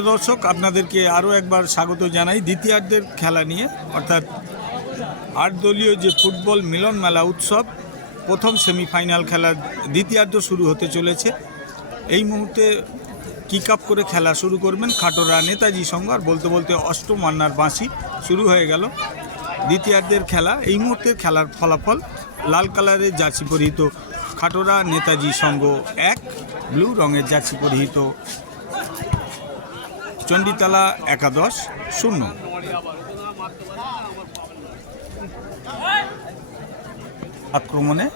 প্রিয় দর্শক, আপনাদেরকে আরও একবার স্বাগত জানাই দ্বিতীয়ার্ধের খেলা নিয়ে, অর্থাৎ 8 দলীয় যে ফুটবল মিলন মেলা উৎসব প্রথম সেমিফাইনাল খেলার দ্বিতীয়ার্ধ শুরু হতে চলেছে। এই মুহূর্তে কিক আপ করে খেলা শুরু করবেন খাটোরা নেতাজি সংঘ। আর বলতে বলতে অষ্টম মান্নার বাঁশি শুরু হয়ে গেল দ্বিতীয়ার্ধের খেলা। এই মুহূর্তের খেলার ফলাফল: লাল কালারের জার্সি পরিহিত খাটোরা নেতাজি সংঘ 1, ব্লু রঙের জার্সি পরিহিত চণ্ডীতলা একাদশ 0। আক্রমণে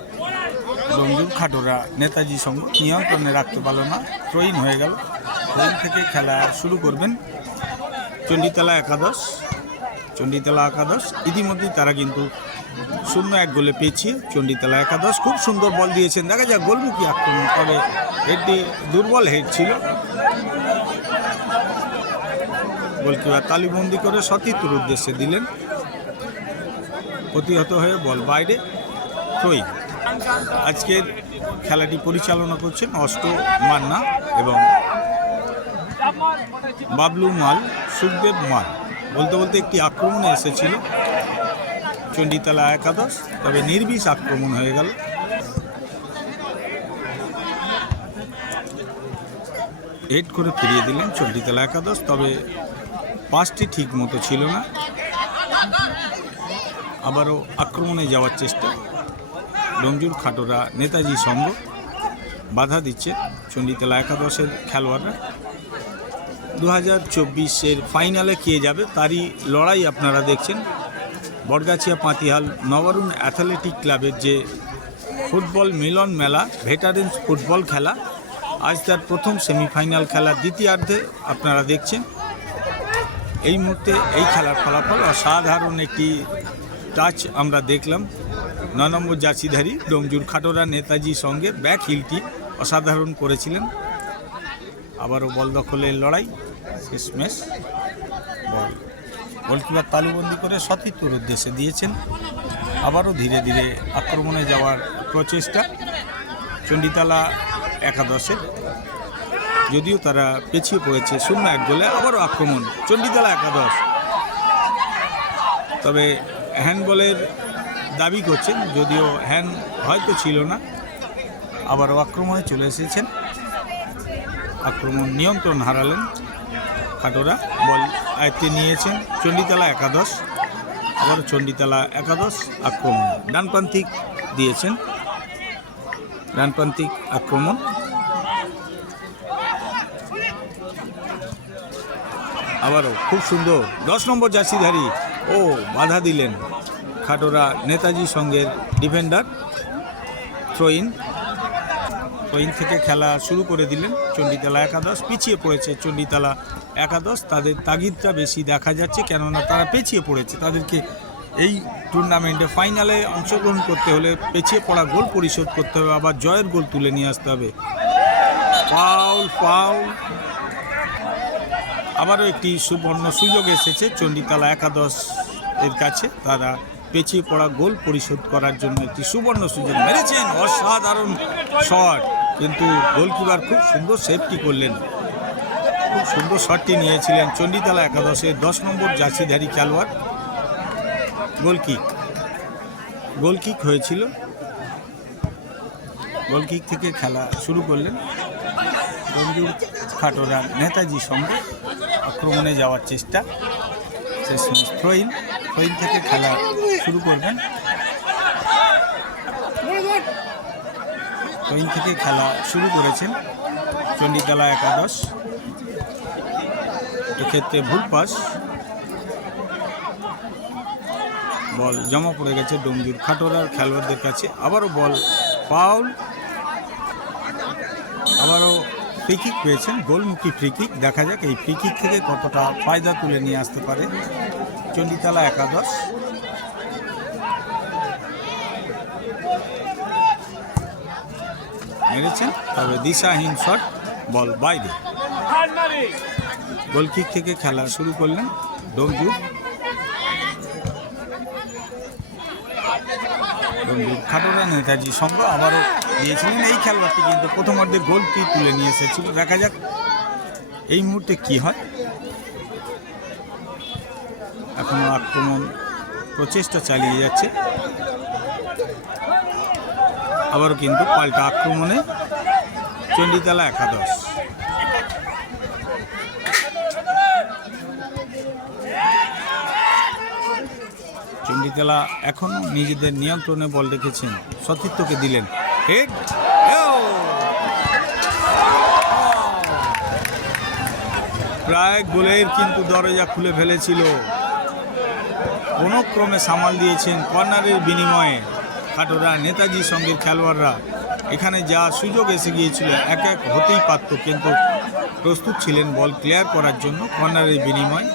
রঞ্জুর খাটোরা নেতাজি সংঘ নিয়ন্ত্রণে রাখতে পারল না, থ্রোইন হয়ে গেল। থ্রোইন থেকে খেলা শুরু করবেন চণ্ডীতলা একাদশ। চণ্ডীতলা একাদশ ইতিমধ্যেই তারা কিন্তু 0-1 গোলে পেয়েছিয়ে চণ্ডীতলা একাদশ খুব সুন্দর বল দিয়েছেন। দেখা যাক গোলমুখী আক্রমণ, তবে হেডটি দুর্বল হেড ছিল। গোলকিপার তালিবন্দি করে সতীর্থর উদ্দেশ্যে দিলেন, প্রতিহত হয়ে বল বাইরে, থ্রোইন। আজকের খেলাটি পরিচালনা করছেন অষ্টম মান্না এবং বাবলু মাল, সুখদেব মাল। বলতে বলতে একটি আক্রমণে এসেছিল চণ্ডীতলা একাদশ, তবে নির্বিষ আক্রমণ হয়ে গেল। হেড করে ফিরিয়ে দিলেন চণ্ডীতলা একাদশ, তবে পাসটি ঠিক মতো ছিল না। আবারও আক্রমণে যাওয়ার চেষ্টা রঞ্জুর খাটোরা নেতাজি সংঘ, বাধা দিচ্ছে চণ্ডীতলা একাদশের খেলোয়াড়রা। 2024-এর ফাইনালে কে যাবে তারই লড়াই আপনারা দেখছেন। বটগাছিয়া পাতিহাল নবারুণ অ্যাথলেটিক ক্লাবের যে ফুটবল মিলন মেলা ভেটারেন্স ফুটবল খেলা, আজ তার প্রথম সেমিফাইনাল খেলার দ্বিতীয়ার্ধে আপনারা দেখছেন। এই মুহূর্তে এই খেলার ফলাফল অসাধারণ একটি টাচ আমরা দেখলাম। 9 নম্বর জার্সিধারী রঞ্জুর খাটোরা নেতাজি সঙ্গে ব্যাক হিলটি অসাধারণ করেছিলেন। আবারও বল দখলের লড়াই, শেষমেশ বল গোলকিপার তালুবন্দি করে সতীর্থর উদ্দেশ্যে দিয়েছেন। আবারও ধীরে ধীরে আক্রমণে যাওয়ার প্রচেষ্টা চণ্ডীতলা একাদশের, যদিও তারা পিছিয়ে পড়েছে 0-1 গোলে। আবারও আক্রমণ চণ্ডীতলা একাদশ, তবে হ্যান্ডবলের দাবি করছেন, যদিও হ্যান্ড হয়তো ছিল না। আবারও আক্রমণে চলে এসেছেন, আক্রমণ নিয়ন্ত্রণ হারালেন খাটোরা, বল আয়ত্তে নিয়েছেন চণ্ডীতলা একাদশ। আবারও চণ্ডীতলা একাদশ আক্রমণ, ডানপ্রান্তিক দিয়েছেন, ডানপ্রান্তিক আক্রমণ। আবারও খুব সুন্দর 10 নম্বর জার্সিধারী বাধা দিলেন খাটোরা নেতাজি সংঘের ডিফেন্ডার, থ্রোইন থেকে খেলা শুরু করে দিলেন চণ্ডীতলা একাদশ। পিছিয়ে পড়েছে চণ্ডীতলা একাদশ, তাদের তাগিদটা বেশি দেখা যাচ্ছে, কেননা তারা পিছিয়ে পড়েছে। তাদেরকে এই টুর্নামেন্টে ফাইনালে অংশগ্রহণ করতে হলে পিছিয়ে পড়া গোল পরিশোধ করতে হবে, আবার জয়ের গোল তুলে নিয়ে আসতে হবে। ফাউল। আবারও একটি সুবর্ণ সুযোগ এসেছে চণ্ডীতলা একাদশ এর কাছে। তারা পিছিয়ে পড়া গোল পরিশোধ করার জন্য একটি সুবর্ণ সুযোগ মেরেছেন, অসাধারণ শট, কিন্তু গোলকিপার খুব সুন্দর সেভটি করলেন। খুব সুন্দর শটটি নিয়েছিলেন চণ্ডীতলা একাদশের 10 নম্বর জার্সিধারী খেলোয়াড়। গোলকিক হয়েছিল, গোলকিক থেকে খেলা শুরু করলেন রঞ্জুর খাটোরা নেতাজি সংঘ। আক্রমণে যাওয়ার চেষ্টা, শেষমেশ থ্রোইন থেকে খেলা শুরু করবেন। থ্রোইন থেকে খেলা শুরু করেছেন চণ্ডীতলা একাদশ, এক্ষেত্রে ভুল পাস, বল জমা পড়ে গেছে রঞ্জুর খাটোরার খেলোয়াড়দের কাছে। আবারও বল ফাউল, আবারও ফ্রি কিক পেয়েছেন, গোলমুখী ফ্রি কিক। দেখা যাক এই ফ্রি কিক থেকে কতটা ফায়দা তুলে নিয়ে আসতে পারে চণ্ডীতলা একাদশ। মেরেছেন, তবে দিশাহীন শট, বল বাইরে। গোলকিক থেকে খেলা শুরু করলেন রঞ্জু খাটোরা নেতাজি সংঘ। আবারও দিয়েছিলেন এই খেলোয়াড়টি, কিন্তু প্রথমার্ধে গোলটি তুলে নিয়ে এসেছিল। দেখা যাক এই মুহূর্তে কি হয়, এখনো আক্রমণ প্রচেষ্টা চালিয়ে যাচ্ছে। আবারও কিন্তু পাল্টা আক্রমণে চণ্ডীতলা একাদশ। চণ্ডীতলা এখনো নিজেদের নিয়ন্ত্রণে বল রেখেছেন, সতীর্থকে দিলেন হেড। প্রায় গোলের কিন্তু দরজা খুলে ফেলেছিল, কোনো ক্রমে সামাল দিয়েছেন কর্নারের বিনিময়ে খাটোরা নেতাজি সঙ্গের খেলোয়াড়রা। এখানে যা সুযোগ এসে গিয়েছিল এক এক হতেই পারত, কিন্তু প্রস্তুত ছিলেন বল ক্লিয়ার করার জন্য কর্নারের বিনিময়ে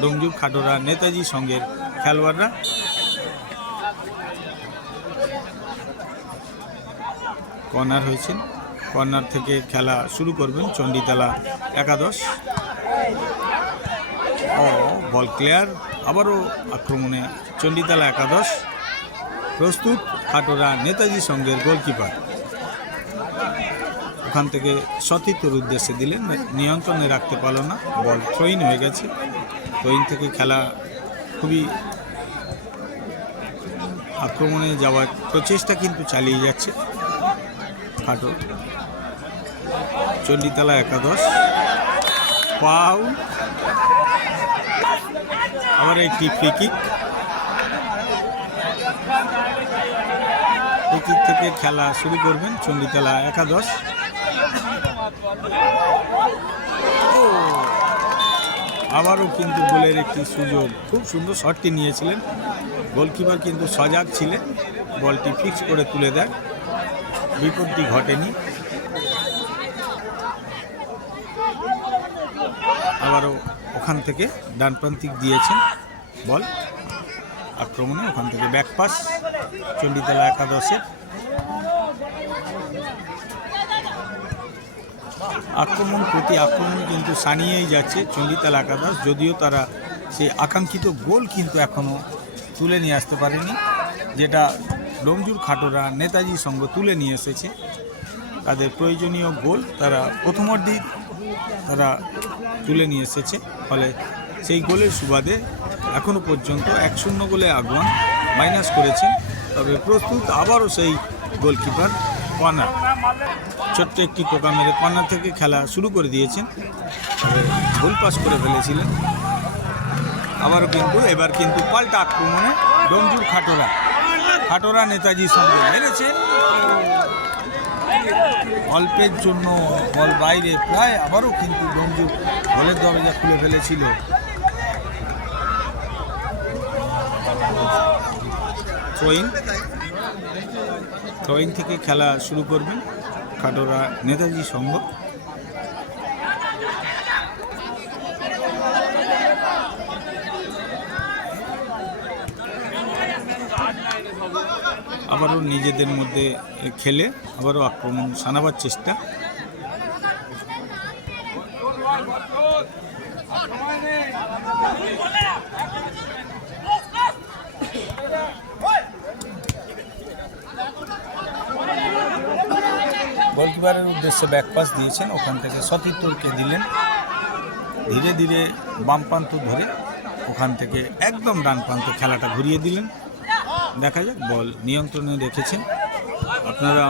ডোমজুর খাটোরা নেতাজি সঙ্গের খেলোয়াড়রা। কর্নার হয়েছেন, কর্নার থেকে খেলা শুরু করবেন চণ্ডীতলা একাদশ। বল ক্লিয়ার, আবারও আক্রমণে চণ্ডীতলা একাদশ। প্রস্তুত খাটোরা নেতাজি সঙ্গের গোলকিপার, ওখান থেকে সতীর্থর উদ্দেশ্যে দিলেন, নিয়ন্ত্রণে রাখতে পারল না, বল থ্রোইন হয়ে গেছে। থ্রোইন থেকে খেলা খুবই আক্রমণে যাওয়ার প্রচেষ্টা কিন্তু চালিয়ে যাচ্ছে খাটো চণ্ডীতলা একাদশ। ফাউল, আবার একটি ফ্রি কিক। ফ্রি কিক থেকে খেলা শুরু করবেন চণ্ডীতলা একাদশ। আবারও কিন্তু গোলের একটি সুযোগ, খুব সুন্দর শটটি নিয়েছিলেন গোলকিপার, কিন্তু সজাগ ছিলেন, বলটি ফিক্স করে তুলে দেন, বিপত্তি ঘটেনি। আবারও ওখান থেকে ডানপ্রান্তিক দিয়েছেন বল আক্রমণে, ওখান থেকে ব্যাকপাস চণ্ডীতলা একাদশের। আক্রমণ প্রতি আক্রমণ কিন্তু সানিয়েই যাচ্ছে চণ্ডীতলা একাদশ, যদিও তারা সেই আকাঙ্ক্ষিত গোল কিন্তু এখনও তুলে নিয়ে আসতে পারেনি, যেটা ডোমজুর খাটোরা নেতাজি সংঘ তুলে নিয়ে এসেছে। তাদের প্রয়োজনীয় গোল তারা প্রথমার্ধেই তারা তুলে নিয়ে এসেছে, ফলে সেই গোলের সুবাদে এখনও পর্যন্ত 1-0 গোলে আগুয়ান মাইনাস করেছেন। তবে প্রস্তুত আবারও সেই গোলকিপার কর্নার, ছোট্ট একটি টোকা মেরে কর্নার থেকে খেলা শুরু করে দিয়েছেন, তবে গোল পাস করে ফেলেছিলেন। আবারও কিন্তু এবার কিন্তু পাল্টা আক্রমণে ডোমজুর খাটোরা নেতাজি সঙ্গে হেরেছে। অল্পের জন্য বল বাইরে, প্রায় আবারও কিন্তু ডোমজুর বলের দরজা খুলে ফেলেছিল। থ্রোইং থেকে খেলা শুরু করবেন খাটোরা নেতাজি সংঘ। আবারও নিজেদের মধ্যে খেলে আবারও আক্রমণ সানাবার চেষ্টা। গোলকিপারের উদ্দেশ্যে ব্যাকপাস দিয়েছেন, ওখান থেকে সতীর্থকে দিলেন, ধীরে ধীরে বাম প্রান্ত ধরে ওখান থেকে একদম ডান প্রান্তে খেলাটা ঘুরিয়ে দিলেন। দেখা যাক, বল নিয়ন্ত্রণে রেখেছেন। আপনারা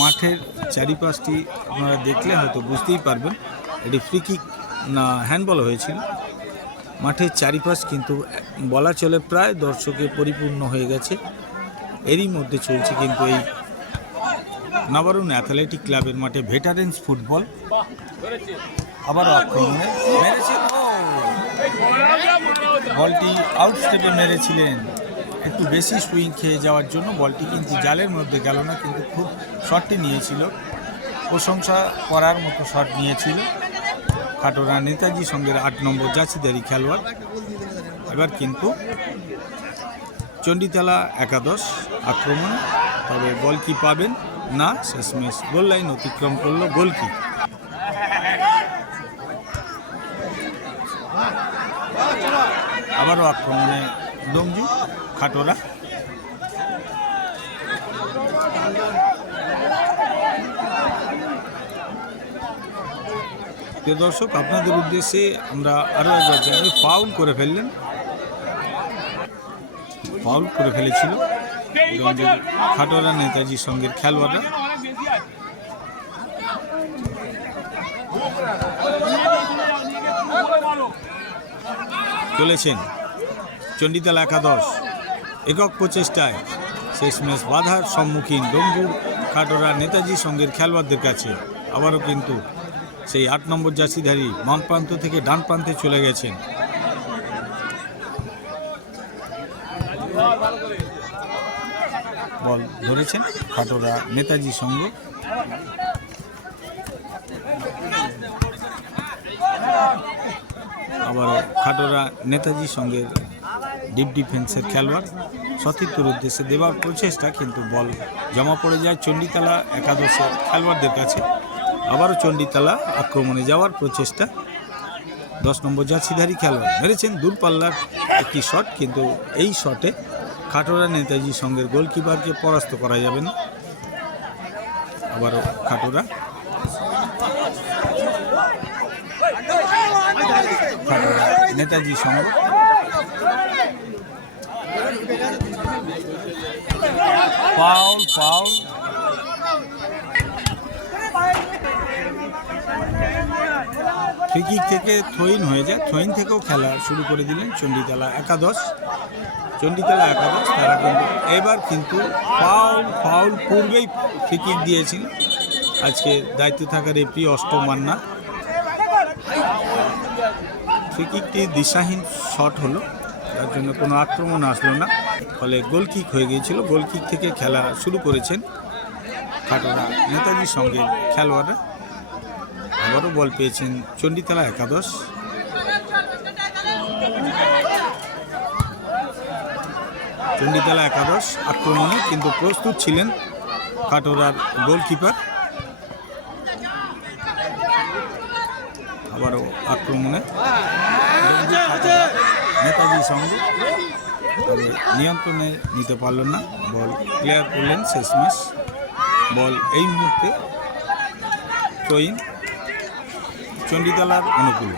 মাঠের চারিপাশটি আপনারা দেখলে হয়তো বুঝতেই পারবেন এটি ফ্রি কিক না হ্যান্ডবল হয়েছিল। মাঠের চারিপাশ কিন্তু বলা চলে প্রায় দর্শকে পরিপূর্ণ হয়ে গেছে। এরই মধ্যে চলছে কিন্তু এই নবারুণ অ্যাথলেটিক ক্লাবের মাঠে ভেটারেন্স ফুটবল। আবারও আক্রমণে মেরেছেন, বলটি আউট স্টেপে মেরেছিলেন, একটু বেশি সুইং খেয়ে যাওয়ার জন্য বলটি কিন্তু জালের মধ্যে গেল না, কিন্তু খুব শটটি নিয়েছিল, প্রশংসা করার মতো শট নিয়েছিল খাটোরা নেতাজি সঙ্গের 8 নম্বর জার্সিধারী খেলোয়াড়। এবার কিন্তু চণ্ডীতলা একাদশ আক্রমণ, তবে বল কি পাবেন না, শেষমেশ গোল লাইন অতিক্রম করলো গোলকি। আবারও আক্রমণে ডোমজু খাটোরা। প্রিয় দর্শক, আপনাদের উদ্দেশ্যে আমরা আরও একবার জানাই, ফাউল করে ফেললেন, ফাউল করে ফেলেছিল খাটোরা নেতাজি সঙ্গের খেলোয়াড়রা। চলেছেন চণ্ডীতলা একাদশ একক প্রচেষ্টায় শেষমেশ বাধার সম্মুখীন ডোমজুড় খাটোরা নেতাজি সঙ্গের খেলোয়াড়দের কাছে। আবারও কিন্তু সেই 8 নম্বর জার্সিধারী বাম প্রান্ত থেকে ডান প্রান্তে চলে গেছেন। বল ধরেছেন খাটোরা নেতাজি সঙ্গ। আবারও খাটোরা নেতাজি সঙ্গের ডিপ ডিফেন্সের খেলোয়াড় সতীর্থর উদ্দেশ্যে দেওয়ার প্রচেষ্টা, কিন্তু বল জমা পড়ে যায় চণ্ডীতলা একাদশের খেলোয়াড়দের কাছে। আবারও চণ্ডীতলা আক্রমণে যাওয়ার প্রচেষ্টা, 10 নম্বর জার্সিধারী খেলোয়াড় মেরেছেন দূরপাল্লার একটি শট, কিন্তু এই শটে খাটোরা নেতাজি সঙ্গের গোলকিপারকে পরাস্ত করা যাবে না। আবারও খাটোরা নেতাজি সঙ্গ। ফাউল ফাউল ফ্রি কিক থেকে থ্রোইন হয়ে যায়, থ্রোইন থেকেও খেলা শুরু করে দিলেন চণ্ডীতলা একাদশ। চণ্ডীতলা একাদশ তারা কিন্তু এবার কিন্তু ফাউল পূর্বেই ফ্রি কিক দিয়েছিল আজকে দায়িত্বে থাকা রেফারি অষ্টম মান্না। ফ্রি কিকটি দিশাহীন শট হলো, তার জন্য কোনো আক্রমণ আসলো না, ফলে গোল কিক হয়ে গিয়েছিল। গোল কিক থেকে খেলা শুরু করেছেন খাটোরা নেতাজি সঙ্গে খেলোয়াড়রা। আবারও বল পেয়েছেন চণ্ডীতলা একাদশ। চণ্ডীতলা একাদশ আক্রমণে কিন্তু প্রস্তুত ছিলেন খাটোরার গোলকিপার। আবারও আক্রমণে নেতাজি সঙ্গ, তবে নিয়ন্ত্রণে নিতে পারলেন না, বল ক্লিয়ার করলেন শেষমেশ। বল এই মুহূর্তে থ্রোইন চণ্ডীতলার অনুকূলে।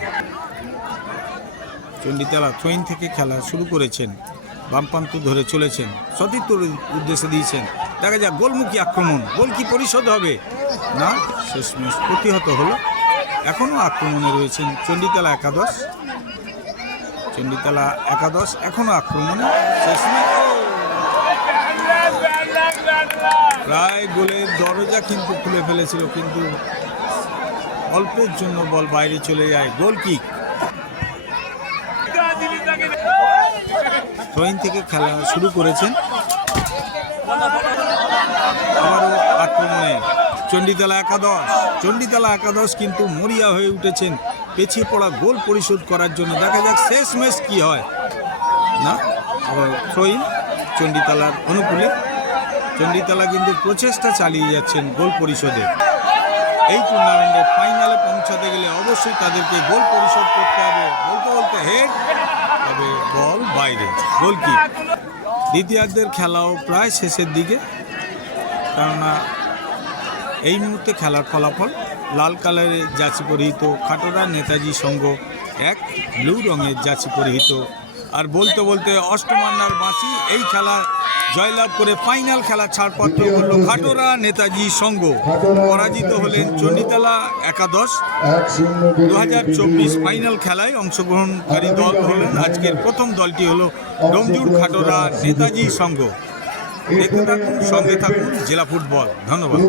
চণ্ডীতলা থ্রোইন থেকে খেলা শুরু করেছেন, বামপ্রান্ত ধরে চলেছেন, সতীর্থর উদ্দেশ্যে দিয়েছেন, দেখা যাক গোলমুখী আক্রমণ, গোল কি পরিশোধ হবে না, শেষমেশ প্রতিহত হলো। এখনও আক্রমণে রয়েছেন চণ্ডীতলা একাদশ। চণ্ডীতলা একাদশ এখনও আক্রমণে, শেষমেশ প্রায় গোলের দরজা কিন্তু খুলে ফেলেছিল, কিন্তু অল্পের জন্য বল বাইরে চলে যায়। গোল কিক। থ্রোইন থেকে খেলা শুরু করেছেন, আবারও আক্রমণে চণ্ডীতলা একাদশ। চণ্ডীতলা একাদশ কিন্তু মরিয়া হয়ে উঠেছেন পেছিয়ে পড়া গোল পরিশোধ করার জন্য। দেখা যাক শেষমেশ কি হয় না। আবার থ্রোইন চণ্ডীতলার অনুকূলে। চণ্ডীতলা কিন্তু প্রচেষ্টা চালিয়ে যাচ্ছেন গোল পরিশোধে। এই টুর্নামেন্টের ফাইনালে পৌঁছাতে গেলে অবশ্যই তাদেরকে গোল পরিশোধ করতে হবে। বলতে বলতে হেড, তবে বল বাইরে, গোল কিক। দ্বিতীয়ার্ধের খেলাও প্রায় শেষের দিকে, কেননা এই মুহূর্তে খেলার ফলাফল লাল কালারের জার্সি পরিহিত খাটোরা নেতাজি সঙ্গ 1, ব্লু রঙের জার্সি পরিহিত। আর বলতে বলতে অষ্টমান্নার বাঁশি এই খেলা জয়লাভ করে ফাইনাল খেলা ছাড়পত্র করল খাটোরা নেতাজি সঙ্গ। পরাজিত হলেন চণ্ডীতলা একাদশ। 2024 ফাইনাল খেলায় অংশগ্রহণকারী দল হলেন, আজকের প্রথম দলটি হলো ডোমজুড় খাটোরা নেতাজি সঙ্গ। দেখতে থাকুন, সঙ্গে থাকুন জেলা ফুটবল। ধন্যবাদ।